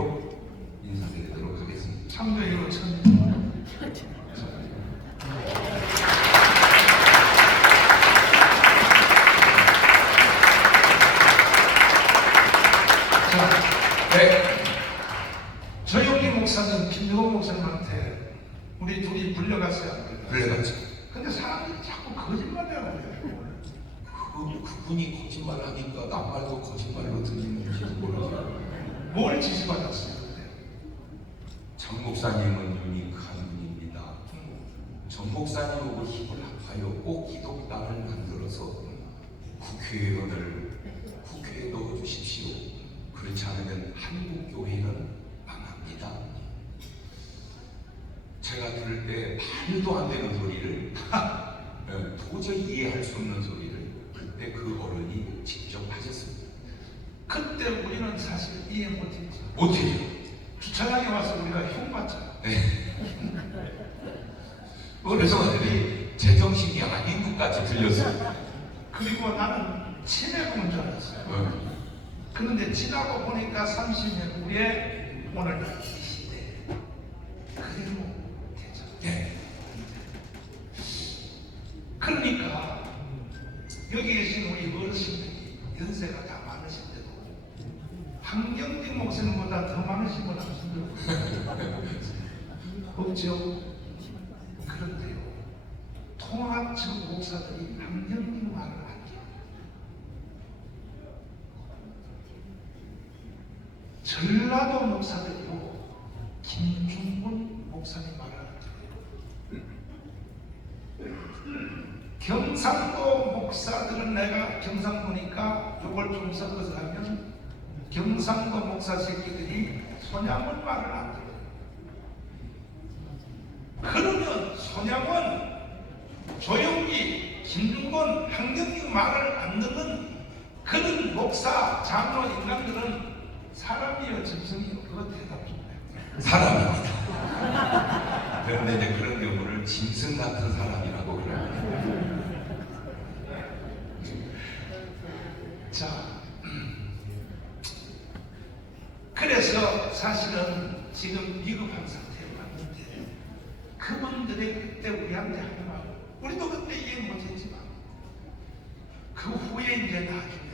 참교회로 인사드리도록 하겠습니다. 참교회로 천. 네. 조영기 목사님, 김정은 목사님한테 우리 둘이 불려갔어요. 불려갔죠. 근데 사람들이 자꾸 거짓말을 하는 거예요. 그분이 거짓말하니까 남 말도 거짓말로 들리는지도 모르죠. 뭘 지시받았어요? 장 목사님은 유니크한 분입니다. 전 목사님하고 힘을 합하여 꼭 기독당을 만들어서 국회에 넣어주십시오. 그렇지 않으면 한국 교회는 망합니다. 제가 들을 때 말도 안 되는 소리를 도저히 이해할 수 없는 소리를 그때 그 어른이 직접 하셨습니다. 그때 우리는 사실 이해 못했죠. 못해요. 주차장에 와서 우리가 흉봤잖아. 네. 어르신들이 제정신이 아닌 것 같이 들렸어요. 그리고 나는 치매 보는 줄 알았어요. 그런데 지나고 보니까 30년 후에 오늘 이 시대 그대로 되죠. 네. 그러니까 여기 계신 우리 어르신들이 연세가 다 많으신데도 한경직 목사님보다 더 많으신 분 없죠? 그런데요, 통합적 목사들이 한경직 말을 안 해요. 전라도 목사들이요, 김중근 목사님 말을 안 해요. 경상도 목사들은 내가 경상도니까 이걸 좀 섞어서 하면 경상도 목사 새끼들이 손양원 말을 안 들어요. 그러면 손양원, 조영기, 김중건, 한경직 말을 안 듣는 그런 목사, 장로 인간들은 사람이요, 짐승이요? 그거 대답 좀 해요. 사람입니다. 그런데 이제 그런 경우를 짐승 같은 사람이라고 그래요. 자, 그래서 사실은 지금 위급한 상태에 왔는데 그분들의 그때 우리한테 하는 말, 우리도 그때 이해 못했지만 그 후에 이제 나중에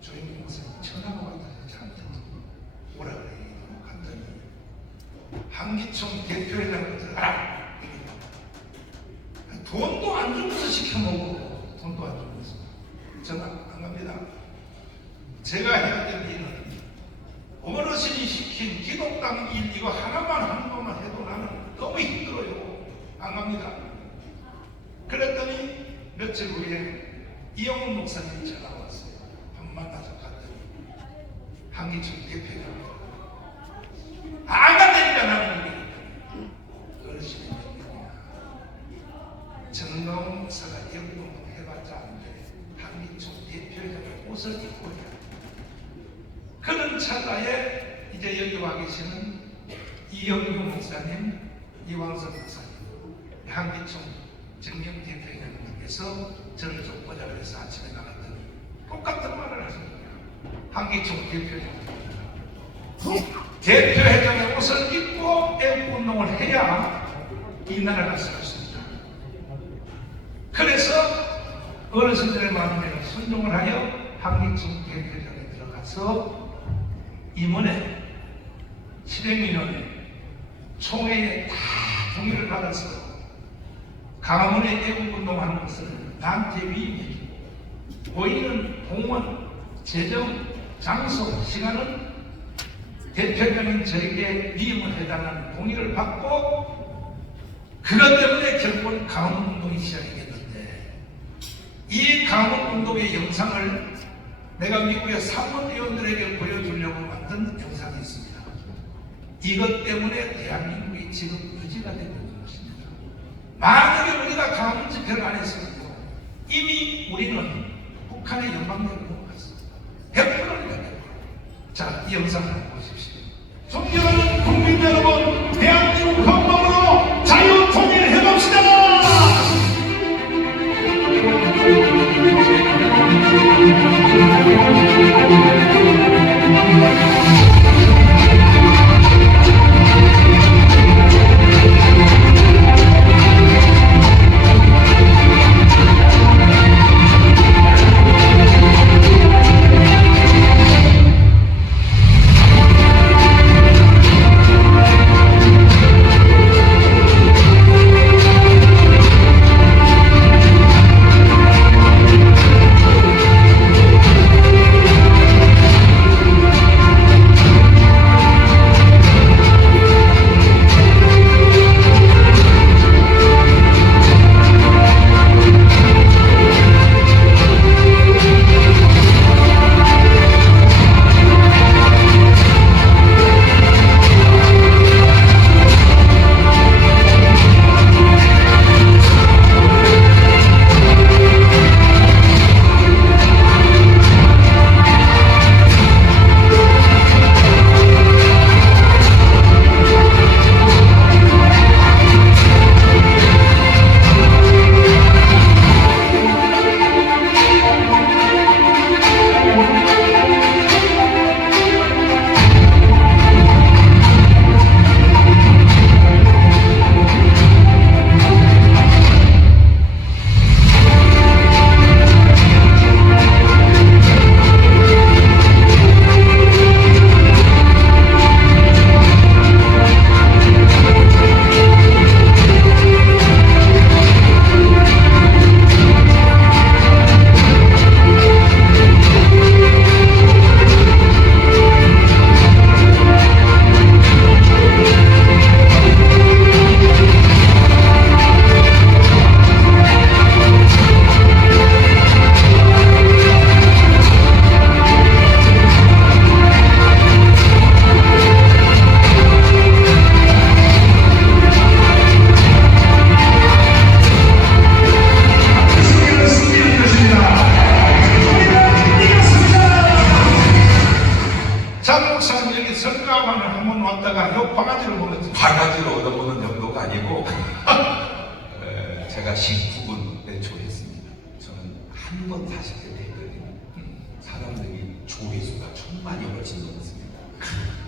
조영기 목사님 전화가 왔다. 저한테 뭐라 그래요? 갔더니 한기총 대표회장을 들어라. 돈도 안 주면서 시켜먹고 돈도 안 주면서 전화 안 갑니다. 제가 해야 될 일은 어르신이 시킨 기독당 일 이거 하나만 하는 것만 해도 나는 너무 힘들어요. 안 갑니다. 그랬더니 며칠 후에 이영훈 목사님이 전화가 왔어요. 한 만나서 갔더니 한기총 대표회장 안 간다니까 나는 어르신이 정동 목사가 영동 해봤자 안 돼. 한기총 대표회장의 옷을 입고 해야 돼. 그런 찰나에 이제 여기 와 계시는 이영규 목사님, 이왕석 목사님, 한기총 정명 대표회장님께서 저를 좀 보자 그래서 아침에 나갔더니 똑같은 말을 하십니다. 한기총 대표회장의 옷을 입고 애국운동을 해야 이 나라가 살 수 있다. 그래서 어르신들의 마음에 순종을 하여 한기총 대표회장에 들어가서 임원회, 실행위원회, 총회에 다 동의를 받아서 강화문에 애국운동하는 것을 나한테 위임해주고 보이는 공원, 재정, 장소, 시간은 대표적인 저에게 위임을 해달라는 동의를 받고 그것 때문에 결국은 강화문운동이 시작했는데 이 강화문운동의 영상을 내가 미국의 상원의원들에게 보여주려고 만든 영상이 있습니다. 이것 때문에 대한민국이 지금 의지가 되고 있는 것입니다. 만약에 우리가 강화문 집회를 안 했어도 이미 우리는 북한의 연방력을 넘어갔습니다. 100%입니다. 100%. 자, 이 영상을 한번 보십시오. 존경하는 국민 여러분, 대한민국 헌법으로 자유 통일해봅시다! 목사님 여기 성가만을 한번 왔다가 요 바가지를 먹었지. 바가지를 얻어보는 정도가 아니고 제가 19분에 조회했습니다. 저는 한 번 40대 됐거든요. 사람들이 조회수가 1000만이 훨씬 넘었습니다.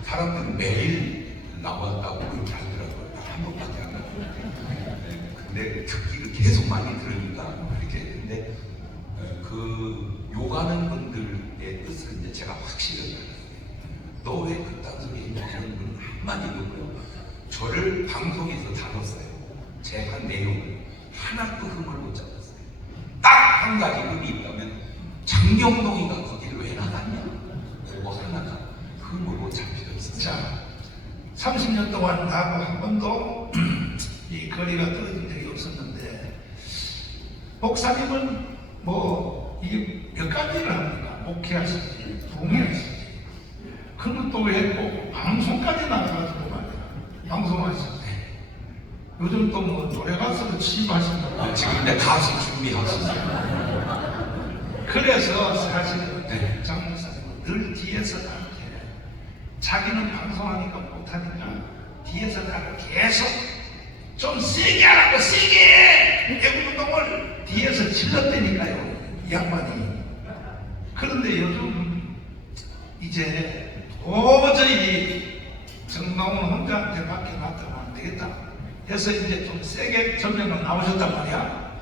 사람들은 매일 나왔다고 그렇게 하더라고요. 한 번밖에 안 하고. 근데 듣기를 계속 많이 들으니까 그렇게 했는데 그 요가하는 분들의 뜻을 이제 제가 확실히 알았어요. 너 왜 그딴 소리 했냐 하는 분은 한마디고요. 저를 방송에서 다뤘어요. 제 한 내용을 하나도 흠을 못 잡았어요. 딱 한 가지 흠이 있다면 장경동이가 거기를 왜 나갔냐? 그거 하나가 흠으로 잡혀 있어요. 자, 30년 동안 나하고 한 번도 이 거리가 떨어진 적이 없었는데, 목사님은 뭐 이게 몇 가지를 합니까? 목회하시지, 부흥회하시지, 그런 또 했고 방송까지 나가가지고 말이야. 방송하시지. 요즘 또 뭐 노래 가수로 취입하신다고. 지금 내 가수 준비하고 있어요. 그래서 사실은 장 목사님은 늘 뒤에서 나한테 자기는 방송하니까 못하니까 뒤에서 나를 계속 좀 세게 하라고, 세게 애국운동을 뒤에서 질렀다니까요, 이 양반이. 그런데 요즘 이제 도저히 정강훈 혼자한테 밖에 놨다고 안 되겠다 해서 이제 좀 세게 전면으로 나오셨단 말이야.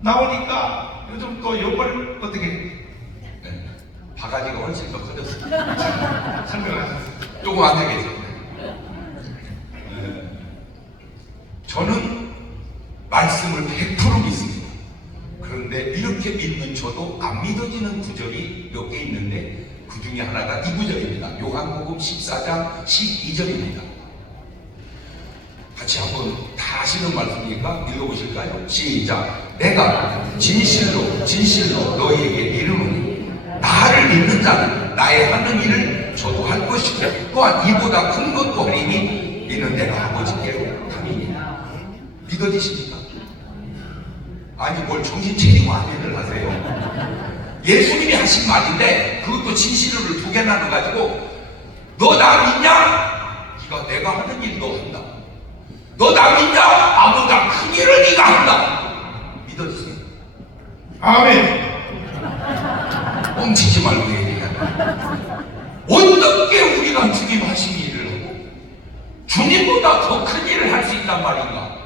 나오니까 요즘 또 욕을 어떻게 바가지가 훨씬 더 커졌습니다. 생각하셨어요? 조금 안 되겠죠. 저는 말씀을 100% 믿습니다. 그런데 이렇게 믿는 저도 안 믿어지는 구절이 몇 개 있는데 그 중에 하나가 이 구절입니다. 요한복음 14장 12절입니다. 같이 한번 다 아시는 말씀이니까 읽어보실까요? 시작. 내가 진실로 진실로 너희에게 이르노니 나를 믿는 자는 나의 하는 일을 저도 할 것이고 또한 이보다 큰 것도 하리니 이는 내가 아버지께로 가니니라. 믿어지십니까? 아니 뭘 정신 차리고 아멘을 하세요. 예수님이 하신 말인데 그것도 진실을 두 개나 넣어가지고 너 나 믿냐? 네가 내가 하는 일 너 한다. 너 나 믿냐? 아무다 큰 일을 네가 한다. 믿어주세요. 아멘. 뻥치지 말고 얘기해. 어떻게 우리가 주님 하신 일을 하고 주님보다 더 큰 일을 할 수 있단 말인가?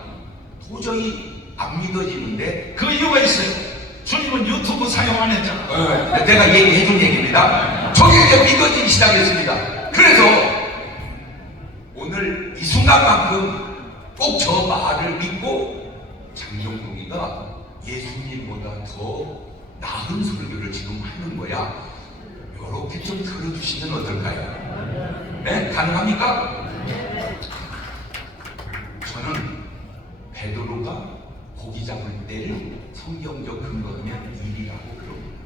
도저히 안 믿어지는데 그 이유가 있어요. 주님은 유튜브 사용 안 했잖아. 내가 얘기해준 얘기입니다. 저게 이제 믿어지기 시작했습니다. 그래서 오늘 이 순간만큼 꼭 저 말을 믿고 장경동이가 예수님보다 더 나은 설교를 지금 하는 거야. 요렇게 좀 들어주시면 어떨까요? 네? 가능합니까? 저는 베드로가 고기 잡을 때를 성경적 근거하면 일이라고 그럽니다.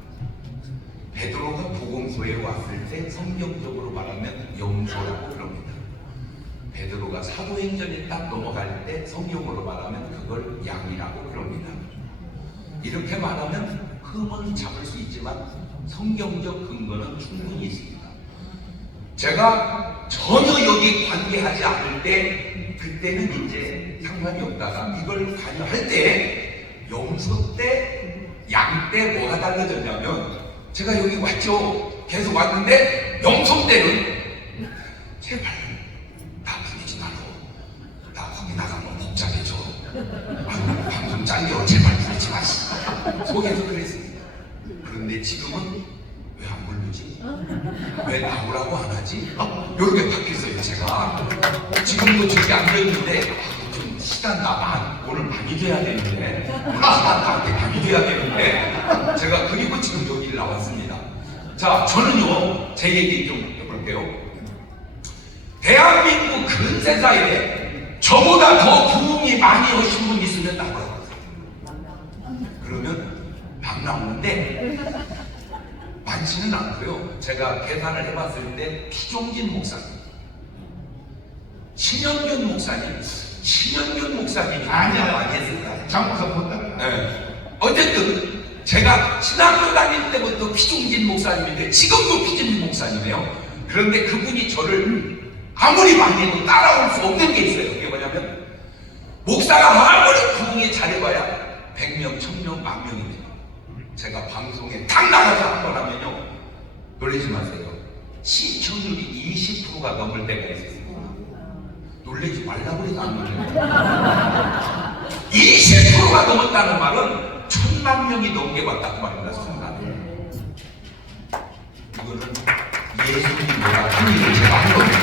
베드로가 복음소에 왔을 때 성경적으로 말하면 염소라고 그럽니다. 베드로가 사도행전에 딱 넘어갈 때 성경으로 말하면 그걸 양이라고 그럽니다. 이렇게 말하면 흠은 잡을 수 있지만 성경적 근거는 충분히 있습니다. 제가 전혀 여기 관계하지 않을 때 그때는 이제 상관이 없다가 이걸 관여할 때 염소 때, 양 때 뭐가 달라졌냐면 제가 여기 왔죠. 계속 왔는데 염소 때는 제발 나 부리지 말고 나 거기 나가면 복잡해져. 방송 잘려. 제발 부리지 마시. 속에서 그랬습니다. 그런데 지금은 왜 안 부르지? 왜 나오라고 안 하지? 이렇게 바뀌었어요. 제가 지금도 저기 앉아있는데 좀 시간 나만 오늘 많이 돼야 되는데 오늘 시간 나한테 많이 돼야 되는데 제가 그리고 지금 여기 나왔습니다. 자, 저는요 제 얘기 좀 해볼게요. 대한민국 근세사에 저보다 더 부흥이 많이 오신 분 있으면 나와요. 그러면 막 나오는데 많지는 않고요. 제가 계산을 해봤을 때 피종진 목사님, 신현균 목사님, 신현균 목사님이 아니야. 많이 했을까요? 장모사 못 따라. 네. 어쨌든 제가 신학교 다닐 때부터 피종진 목사님인데 지금도 피종진 목사님이에요. 그런데 그분이 저를 아무리 많이 해도 따라올 수 없는 게 있어요. 그게 뭐냐면 목사가 아무리 부흥에 잘해봐야 100명, 1000명, 10,000명이 돼요. 제가 방송에 탁 나가서 한 번 하면요, 놀라지 마세요. 시청률이 20%가 넘을 때가 있었어요. 놀라지 말라고 해도 안 놀래요. 20%가 넘었다는 말은 1000,000명이 넘게 왔다고 말입니다. 순간. 이거는 예수님보다 한 일을 제가 한 겁니다.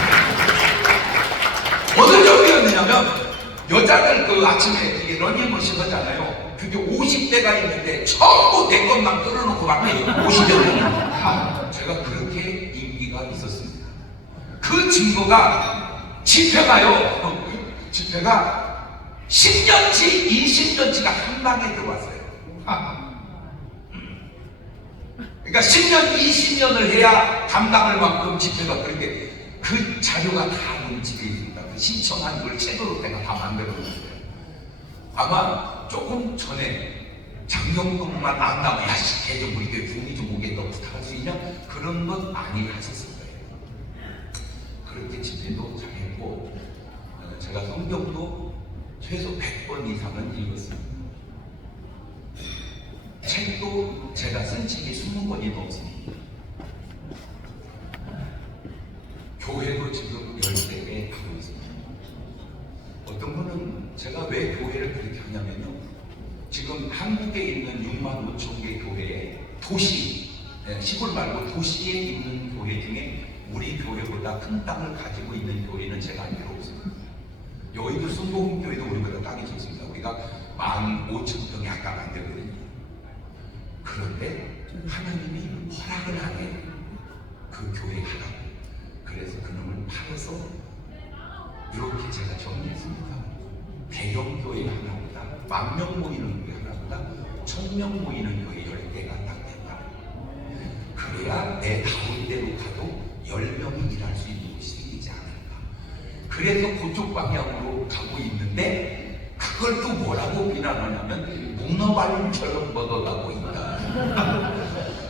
어느 정도였느냐면 여자들 그 아침에 이게 러닝머신 하잖아요. 그게 50대가 있는데 전부 내 것만 끌어놓고 가면 50대는 제가 그렇게 인기가 있었습니다. 그 증거가 집회가요. 집회가 10년치, 20년치가 한 방에 들어왔어요. 그러니까 10년, 20년을 해야 감당할 만큼 집회가 그렇게 그 자료가 다 우리 집에 있습니다. 그 신청한 걸 책으로 내가 다 만들어놨어요. 아마 조금 전에 장경동만 안다고 야씨 개좀 우리 교회 부흥이 좀 오게 너 부탁할 수 있냐? 그런 건 많이 하셨을 거예요. 그렇게 집회도 잘했고 제가 성경도 최소 100번 이상은 읽었습니다. 책도 제가 쓴 책이 20권이 넘습니다. 교회도 지금 10개에 가고 있습니다. 어떤 분은 제가 왜 교회를 그렇게 하냐면요, 지금 한국에 있는 65,000개 교회에 도시, 시골 말고 도시에 있는 교회 중에 우리 교회보다 큰 땅을 가지고 있는 교회는 제가 알기로 없습니다. 여의도 순복음교회도 우리보다 땅이 좋습니다. 우리가 15,000평이 약간 안 되거든요. 그런데 하나님이 허락을 안 해요. 그 교회 하라고. 그래서 그놈을 팔아서 이렇게 제가 정리했습니다. 대형 교회 하나보다 10,000명 모이는 교회 하나보다 1,000명 모이는 교회 10개가 딱 된다. 그래야 내 다운 대로 가도 10명이 일할 수 있는 곳이 생기지 않을까. 그래서 그쪽 방향으로 가고 있는데 그걸 또 뭐라고 비난하냐면 문어발처럼 먹어가고 있다.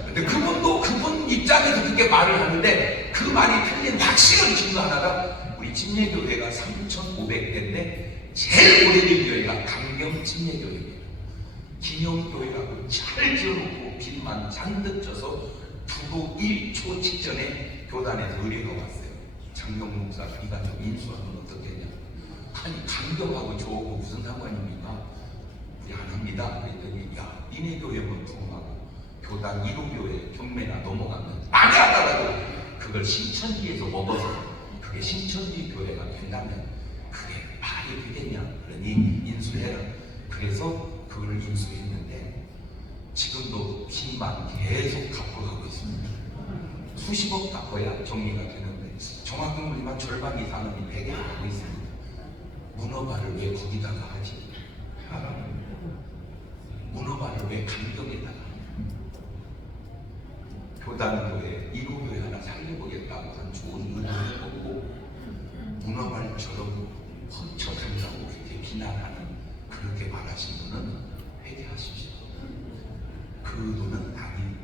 근데 그분도 그분 입장에서 그렇게 말을 하는데 그 말이 틀린 확실한 증거 하나가 우리 침례교회가 3,500대인데 제일 오래된 교회가 강경 침례교회입니다. 기념교회라고 잘 지어놓고 빚만 잔뜩 져서 부도 1초 직전에 교단에서 의뢰가 왔어요. 장경 목사 이가 좀 인수하면 어떻겠냐. 아니 강경하고 저하고 무슨 상관입니까? 우리 안 합니다. 그랬더니 야 니네 교회만 부흥하고 교단 1호교회 경매나 넘어가면 많이 하다가도 그걸 신천지에서 먹어서 그게 신천지 교회가 된다면 그게 말이 되겠냐. 그러니 인수해라. 그래서 그걸 인수했는데 지금도 빚만 계속 갚고 가고 있습니다. 수십억 갚아야 정리가 되는데 정확히 보지만 절반 이상은 이 100에 가고 있습니다. 문어발을 왜 거기다가 하지? 문어발을 왜 강경에다가 하지? 교단교회, 1호교회 하나 살려보겠다고 한 좋은 의도를 보고 문어발처럼 훔쳐간다고 그렇게 비난하는 그렇게 말하신 분은 회개하십시오. 그 의도는 아니에요.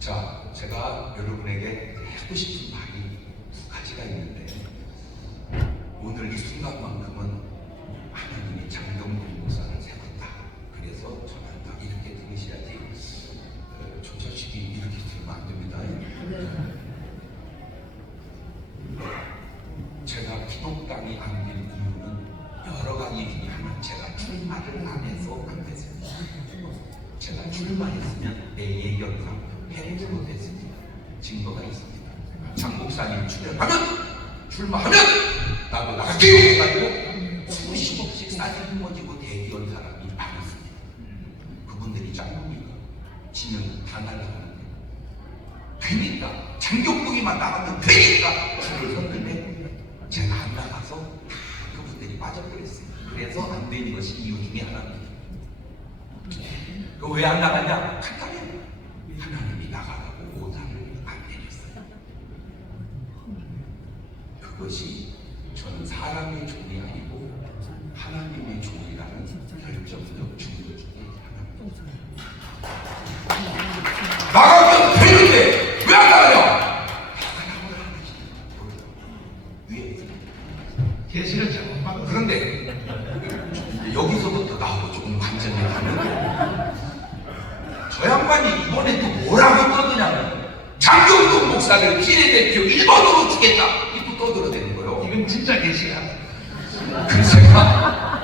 자, 제가 여러분에게 하고 싶은 말이 두 가지가 있는데 오늘 이 순간만큼은 하나님이 장경동 목사를 세웠다. 그래서 전한다. 이렇게 들으셔야지 저 자식이 이렇게 들으면 안 됩니다. 제가 기독당이 안 된 이유는 여러 가지 중에 하나 제가 출마를 안 해서 안 됐습니다. 제가 출마했으면 내 예견상 100% 됐습니다. 증거가 있습니다. 장 목사님 출마하면 나도 나갈게요 해가지고 수십억씩 싸진 거지고 대기한 사람이 많았습니다. 그분들이 짱입니까? 지면 다 날아가는 거예요. 되니까 장경동이만 나가면 되니까 줄을 섰는데 제가 안 나가서 그분들이 빠져버렸어요. 그래서 안 되는 것이 이유 중에 하나입니다. 왜 안 나가냐? 간단해요. 하나님이 나가라고 오다를 안 내렸어요. 그것이 저는 사람의 종이 아니고 하나님의 종이라는 결정적 증거 중에 하나입니다. 나가면 되는데 왜 안 나가냐? 나가라고 계시를 잘못 받았어요. 그런데 여기서부터 나하고 조금 관점이 다른데 저 양반이 이번에 또 뭐라고 떠드냐면 장경동 목사를 비례대표 1번으로 주겠다 이또 떠들어대는 거예요. 이건 진짜 계시야. 글쎄가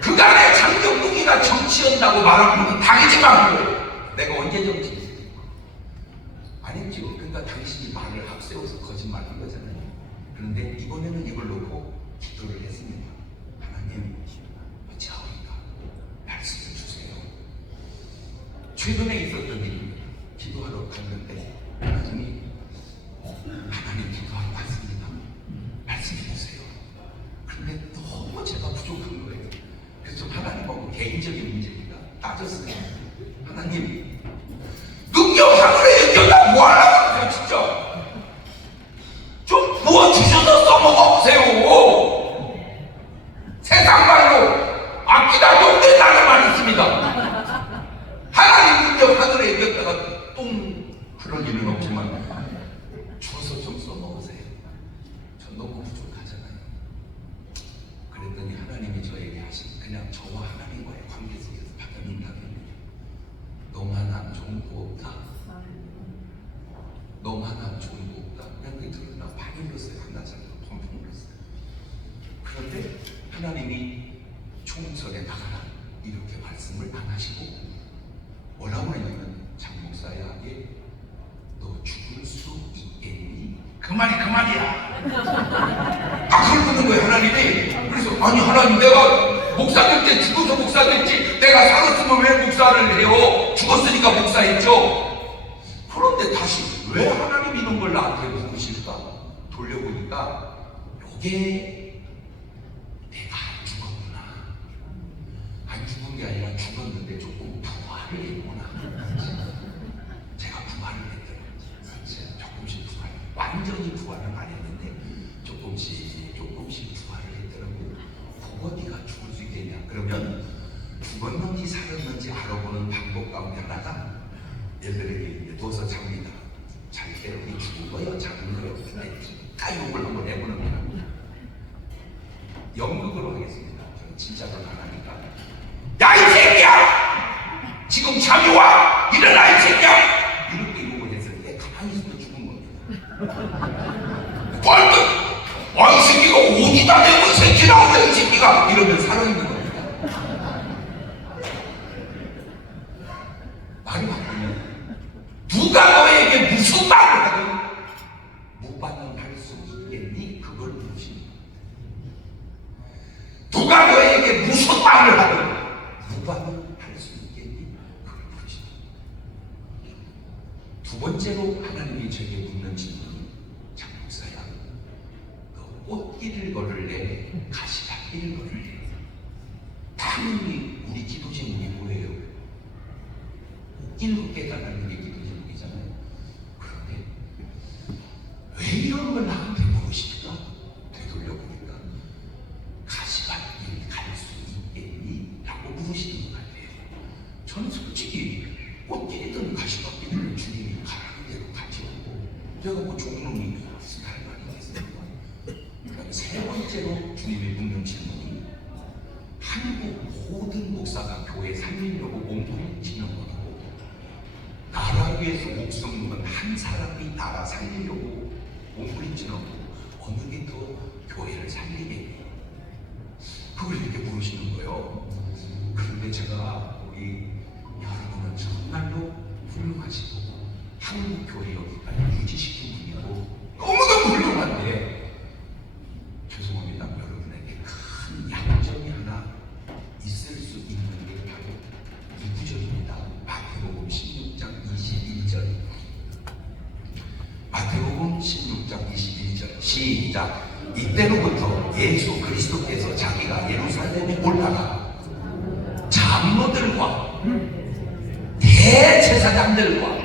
그간에 장경동이가 정치한다고 말하면 당이지 말고 내가 언제 정치했어? 아니죠. 그러니까 당신이 말을 앞세워서 거짓말한 거잖아요. 그런데 이번에는 이걸 놓고 기도를 했습니다. 하나님 어찌하오리까 말씀을 주세요. 최근에 있었던 일입니다. 기도하러 갔는데 하나님 기도하러 왔습니다. 말씀해 주세요. 그런데 너무 제가 부족한 거예요. 그래서 좀 하나님하고 개인적인 문제니까 따졌어요. 하나님 능력 하늘에 연결다 뭐 하려고 그래요 진짜. 좀 부어 주셔서 써먹어보세요. 세상 말로 아끼다 용된다는 있습니다. 하나님 능력 하늘에 연결다가 똥 그럴 일은 없지만 주어서 좀 써먹으세요. 전 너무 부족하잖아요. 그랬더니 하나님이 저에게 하신 그냥 저와 하나님과의 관계 속에서 받은 답입니다. 너만한 종도 없다. 너만한 종도 없다. 그냥 그 들으나 많이 울었어요. 하나 정도 펑펑 울었어요. 그런데 하나님이 총선에 나가라 이렇게 말씀을 안 하시고 뭐라고 했냐면 장 목사야게 너 죽을 수 있겠니? 그 말이야. 그걸 묻는 거예요 하나님이. 그래서 아니 하나님 내가 목사 될 때 죽어서 목사 됐지 내가 살았으면 왜 목사를 해요? 죽었으니까 목사했죠. 그런데 다시 왜 하나님이 이런 걸 나한테 묻으실까? 돌려보니까 요게 내가 안 죽었구나. 안 죽은 게 아니라 죽었는데 조금 부활을 했구나. 제가 부활을 했더라고요. 조금씩 부활, 완전히 부활은 안 했는데 조금씩 부활을 했더라고요. 그거 네가 죽을 수 있겠냐? 그러면 죽었는지 살았는지 알아보는 방법 가운데 하나가 얘들에게 누워서 잡니다. 잘 때 우리 죽은 거요, 작은 거요. 근데 까욕을 한번 해보는 거예요. 연극으로 하겠습니다. 저는 진짜로 안 하니까. 야 이 새끼야! 지금 잠이 와! 일어나 이 새끼야! 이렇게 욕을 했을 때 가만히 있으면 죽은 겁니다. 벌떡! 와 이 새끼가 어디다 대고 이 새끼 나오냐 이 새끼가! 이러면 살아있는 겁니다. 말이 바꾸면 누가 너에게 무슨 말을 하든 무반응할 수 있겠니? 그걸 물으십니다. 누가 너에게 무슨 말을 하든 무반응할 수 있겠니? 그걸 물으십니다. 두 번째로 하나님이 저에게 묻는 질문이 장 목사야 너 꽃길을 걸을래? 가시밭길을 걸을래? 당연히 우리 기도 제목이 뭐예요? 꽃길 걷겠다는 게 기도 제목이잖아요. 그런데 왜 이런 걸 나한테 물으실까? 되돌려보니까 가시밭길 갈 수 있겠니? 라고 물으시는 것 같아요. 저는 솔직히 꽃길이든 가시밭길이든 주님이 가라는 대로 가지 제가 뭐 종로님이 할 말이 있겠습니까? 그다음에 세 번째로 주님이 묻는 질문이 한국 모든 목사가 교회 살리려고 몸부림치는 거고 나라 위해서 목숨 건 한 사람이 나라 살리려고 몸부림치는 거고 어느 게 더 교회를 살리겠니? 그걸 이렇게 물으시는 거예요. 그런데 제가 우리 여러분은 정말로 훌륭하시고 한국 교회 여기까지 유지시킨 분이고 너무너무 훌륭한데 죄송합니다. 여러분에게 큰 약점이 하나 있을 수 있는 게 바로 이 구절입니다. 마태복음 16장 21절. 마태복음 16장 21절 시작. 이때로부터 예수 그리스도께서 자기가 예루살렘에 올라가 장로들과 대제사장들과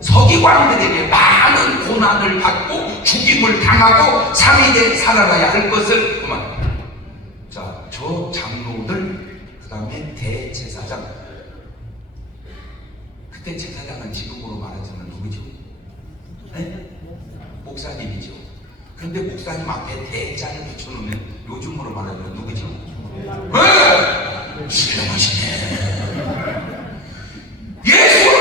서기관들에게 많은 고난을 받고 죽임을 당하고 3일에 살아나야 할 것을 그만. 자, 저 장로들 그 다음에 대제사장. 그때 제사장은 지금으로 말하자면 누구죠? 네? 목사님이죠. 근데 목사님 앞에 대자를 붙여놓으면 요즘으로 말하면 누구지? 왜? 신령하시네. 예수를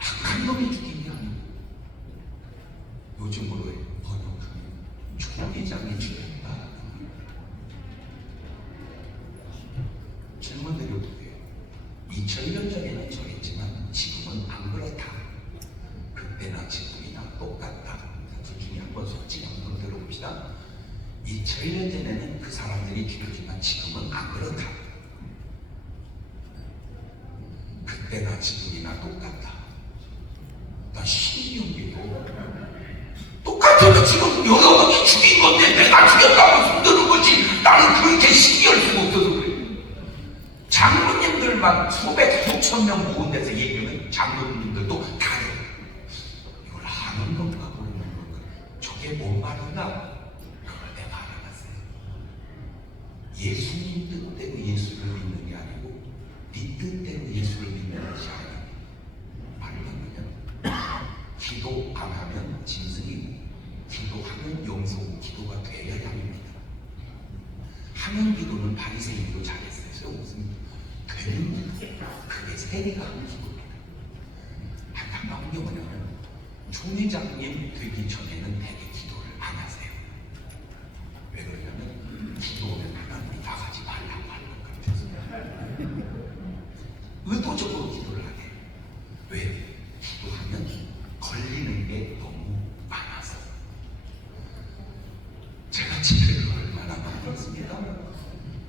악한 놈이 죽인 게 아니고 요즘으로 번역하면 총회장이 죽였다. 질문 드려도 돼요. 2000년 전에는 저랬지만 지금은 안 그렇다. 그때나 지금이나 똑같다. 둘 중에 한번 솔직히 한번 들어봅시다. 2000년 전에는 그 사람들이 죽였지만 지금은 안 그렇다. 그때나 지금이나 똑같다. 나 신기한 똑같으면 지금 여러분이 죽인 건데 내가 죽였다고 손드는 거지. 나는 그렇게 신기할 수가 없어서 그래. 장로님들만 수백 수천 명 모은 데서 얘기하면 장로님들도 다르. 이걸 하는 건가 모르는 건가. 저게 뭔 말인가? 그걸 내가 알아봤어요. 예수님 뜻대로 예수를 믿는 게 아니고 네 뜻대로 예수를 믿는 것이 아니에요. 말을 바꾸면 기도 안 하면 짐승이, 기도하면 영성, 기도가 돼야 합니다. 하는 기도는 바리새인도 잘했어요. 무슨 되는 기도, 그게 세리가 하는 기도입니다. 안타까운 게 뭐냐면 총회장님 되기 전에는 되게 기도를 안 하세요. 왜 그러냐면 기도하면 하나님이 나가지 말라고 하는 것 같아서 의도적으로 기도를 안 해요. 왜? 기도하면 걸리는 게 너무 많아서. 제가 집회를 얼마나 많이 했습니다.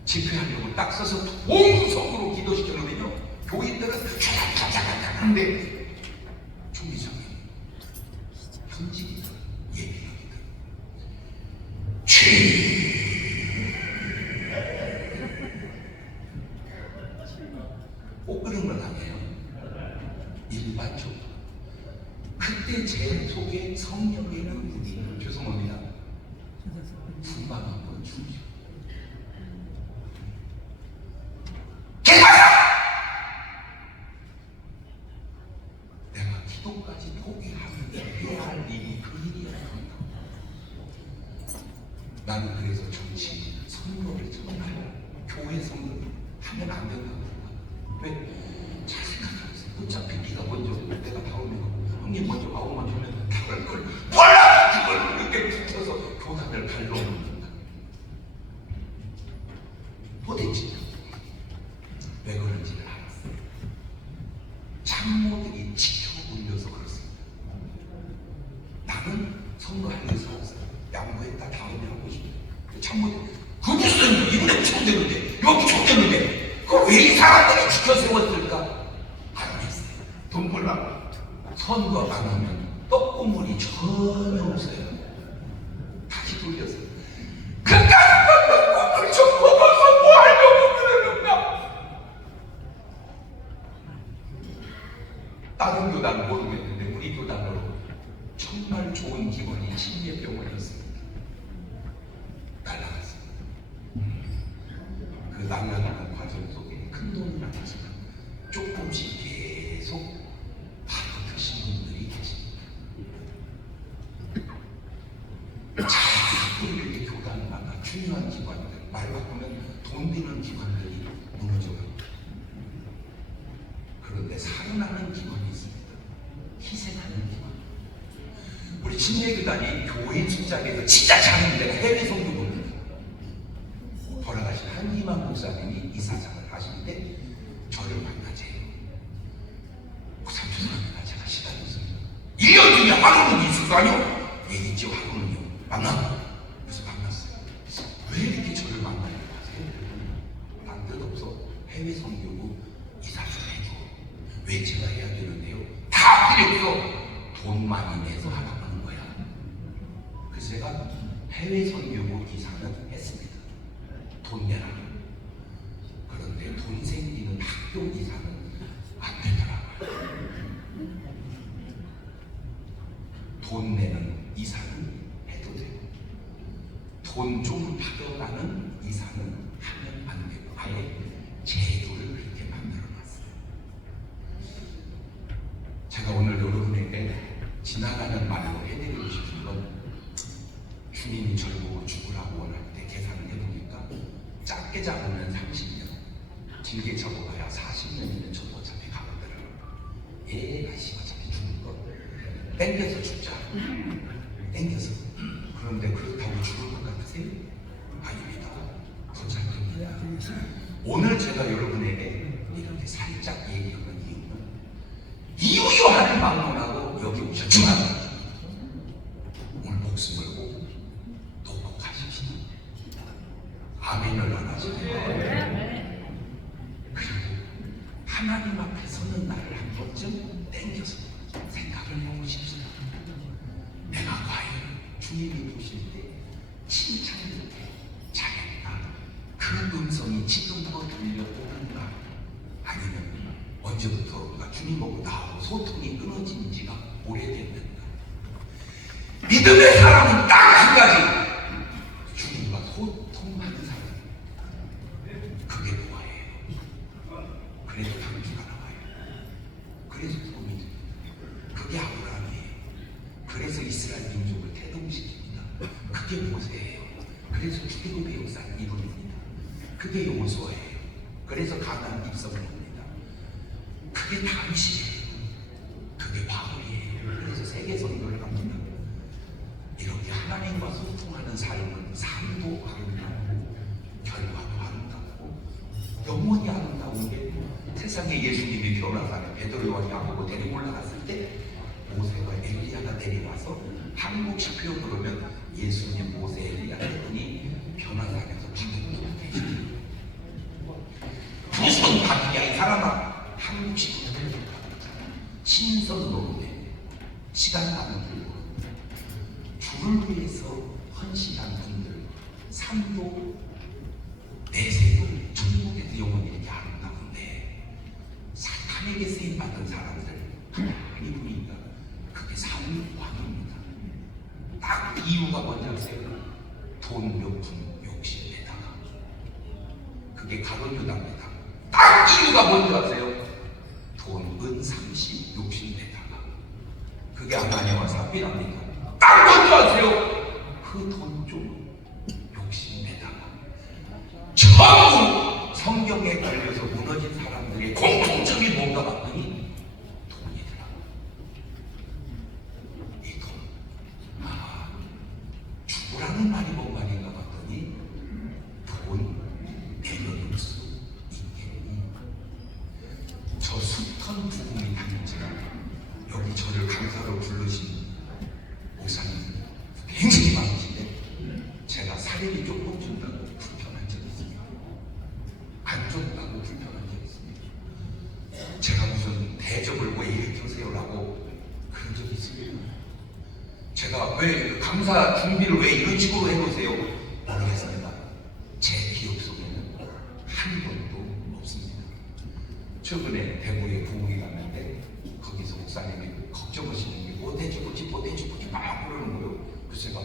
집회하려고 딱 써서 동성으로 기도시켜놓으면요, 교인들은 쫙쫙쫙쫙 하는데 총회장이 현직이든 예비역이든 꼭 그런 건 아니에요. 일반적으로. 그때 제 속에 성령의 그분이, 죄송합니다, 분방 한번 주십시오. 내가 기도까지 포기하면 해야 할 일이 그 일이야. 나는 그래서 정치 선거를 정말 교회 선거 하면 안 된다고 생각해. 왜? 잘 생각해보세요. 어차피 네가 먼저 내가 다오면 형님 먼저 아우만 주면 다를 걸 몰라! 그걸 이렇게 붙여서 교단을 갈라놓는 건가? 도대체 왜 그런지를 알았어요. 장모들이 지켜 올려서 그렇습니다. 나는 선거할 의사 없어요. 양보했다 다음에 하고 싶어요. 장모들 그 무슨 이번에 붙여졌는데 이거 붙여졌는데 그걸 왜 이 사람들이 지켜 세웠을까? 안 했어요. 돈 벌라고. 선거 안 하면 떡국물이 전혀 없어요. 다시 돌려서 그까짓 떡국물 좀 먹어서 뭐 하려고 그러는가? 다른 교단은 모르겠는데 우리 교단으로 정말 좋은 기관이 신예병원이었습니다. 날라갔습니다. 그 날라가는 과정 속에 큰 돈은 아니지만 조금씩 계속 받아드신 분들이 계십니다. 자꾸 이렇게 교단마다 중요한 기관들, 말 바꾸면 돈 되는 기관들이 무너져갑니다. 그런데 살아나는 기관이 있습니다. 희생하는 기관. 우리 신예교단이 교인 숫자에서 진짜 작은 데가 해외 선교부입니다. 돌아가신 한희만 목사님이 이사장을 하시는데 저를 만나세요. 목사님 죄송합니다. 제가 시간이 없습니다. 1년 중에 하루는 있을 거 아니요? 예, 있지 하루는요. 만나고 그래서 만났어요. 왜 이렇게 저를 만나려고 하세요? 난 뜻없어. 해외 선교부 이사 좀 해줘. 왜 제가 해야 되는데요? 다 필요 없어. 돈 많이 내서 하라고 하는 거야. 그래서 제가 해외 선교부 이사는 했습니다. 돈 내라. 그런데 돈 생기는 학교 이사는 안 되더라고요. 돈 내는 이사는 해도 되고 돈 좀 받아가는 이사는 하면 안 되고 아예 제도를 그렇게 만들어놨어요. 제가 오늘 여러분에게 지나가는 말로 해드리고 싶은 건 주님이 저를 보고 죽으라고 원할 때 계산을 해보니까 짧게 잡으면 30년, 길게 잡아봐야 40년이면 저도 어차피 가거더라고요. 얘가 어차피 죽을 거 땡겨서 죽자. 땡겨서. 그런데 그렇다고 죽을 것 같으세요? 아닙니다. 더 짧습니다. 오늘 제가 여러분에게 이렇게 살짝 얘기하는 이유는 이유요한을 막론하고 여기 오셨지만 오늘 목숨을 꼭 놓고 가십시오. 아멘을 안 하시네요. 그리고 하나님 앞에 서는 날을 한 번쯤 땡겨서 생각을 해보십시오. 내가 과연 주님이 보실 때 칭찬을 잘했다. 그 음성이 지금도 들려오는가? 아니면 언제부터가 주님하고 나하고 소통이 끊어진 지가 오래됐는가? 믿음의 사람은 딱 한 가지, 주님과 소통하는 사람. 그게 뭐예요? 그래서 방주가 나와요. 그래서 도움이 돼요. 그게 아브라함이에요. 그래서 이스라엘 민족을 태동시킵니다. 그게 모세예요. 그래서 출애굽의 역사를 이룹니다. 그게 여호수아예요. 그래서 가나안 입성을 합니다. 그게 다윗이에요. 그게 바울이에요. 그래서 세계 선교를 갑니다. 이렇게 하나님과 소통하는 삶은 삶도 아름답고 결과도 아름답고 영원히 아름다운 게 세상에 예수님이 변화사를 베드로와 야고보 데리고 올라갔을 때 모세와 엘리야가 내려와서 한국식 표현으로 하면 예수님, 모세, 엘리야 했더니 변화산에서 받은 계시죠. 무슨 받으냐 이 사람아. 한국식 신선 노릇에 시간 나는 분들, 주를 위해서 헌신한 분들, 삶도 내세도 천국에서 영원히 이렇게 아름다운데 사탄에게 쓰임받은 사람들 가만히 보니까 그게 삶의 관입니다. 딱 이유가 뭔지 아세요? 돈, 명품, 욕심에다가. 그게 가론유다입니다. 딱 이유가 뭔지 아세요? 돈, 은, 상식, 욕심에다가. 그게 아나니아와 삽비라입니다. 딱 뭔지 아세요? 그 돈 좀 욕심에다가. 전부 성경에 걸려서 무너진 사람들의 공통점이 뭔가 봤더니 돈이더라고요. 이 돈. 죽으라는 말이 뭔 말인가 봤더니 돈 내려놓을 수 있겠니? 저 숱한 부흥이 당했지만 여기 저를 강사로 부르신 목사님 굉장히 많으신데 제가 사례비 조금 준다고 불편한 적이 있습니다. 안 줬다고 불편한 적이 있습니다. 제가 무슨 대접을 왜 이렇게 하세요라고 그런 적이 있습니다. 제가 왜 강사 준비를 왜 이런 식으로 해놓으세요? 모르겠습니다. 제 기억 속에는 한 번도 없습니다. 최근에 대구에 부흥이 갔는데 거기서 목사님이 걱정하시는 게 보대주고지 막 그러는 거예요. 그래서 제가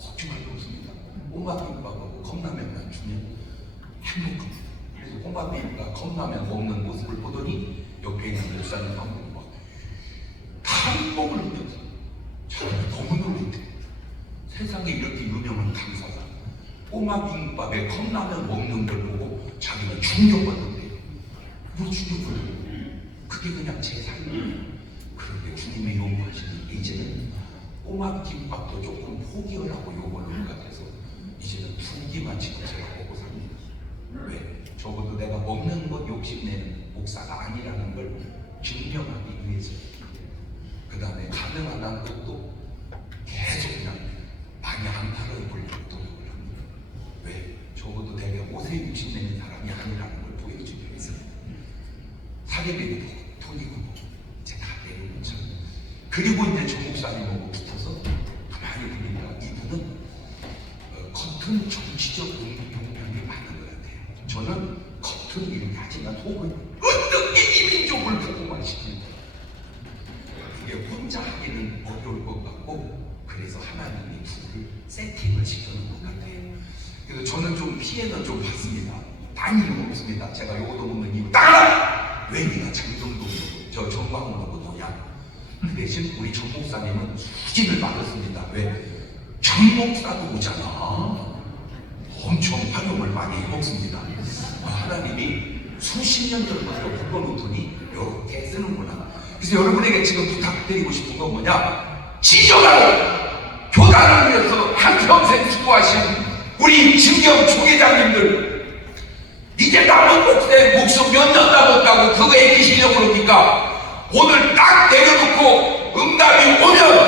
걱정할 거 없습니다. 꼬마비빔밥하고 컵라면만 주면 행복합니다. 그래서 꼬마비빔밥 컵라면 먹는 모습을 보더니 옆에 있는 목사님하고 막 탈봉을 하면서 저는 너무 놀랐대요. 세상에 이렇게 유명한 강사가 꼬마비빔밥에 컵라면 먹는 걸 보고 자기는 충격받는데요. 뭐 충격받아요? 그게 그냥 제 삶이에요. 그런데 주님이 요구하시는 게 이제는 꼬마 김밥도 조금 포기하라고 요구를 같아서 이제는 두 끼만 지금 제가 먹고 삽니다. 왜? 적어도 내가 먹는 것 욕심내는 목사가 아니라는 걸 증명하기 위해서. 그 다음에 가능한 한 것도 계속 그냥 많이 안 팔아보려고 노력을 합니다. 왜? 적어도 내가 옷에 욕심내는 사람이 아니라는 걸 보여주기 위해서. 사례비도 보고 돈이고 보고 이제 다 내려놓죠. 그리고 이제 조 목사님하고 붙어서 가만히 보니까 이분은 겉은 정치적 용량이 많은 것 같아요. 저는 겉은 이렇게 하지만 속은 어떻게 이 민족을 복음화 시키는가. 그게 혼자 하기는 어려울 것 같고 그래서 하나님이 둘을 세팅을 시키는 것 같아요. 그래서 저는 좀 피해는 좀 받습니다. 딴 이유 없습니다. 제가 요것도 먹는 이유 딱 하나! 왜 네가 장정도 저 정광훈하고 너냐? 그 대신 우리 정 목사님은 수진을 받았습니다. 왜? 장목사도 오잖아. 엄청 활용을 많이 해먹습니다. 하나님이 수십 년 전부터 불러놓더니 이렇게 쓰는구나. 그래서 여러분에게 지금 부탁드리고 싶은 건 뭐냐? 진정한 교단을 위해서 한평생 수고하신 우리 진경 총회장님들, 이제 남은 목숨 몇 년 남았다고 그거 애기시려고 그럽니까? 오늘 딱 내려놓고 응답이 오면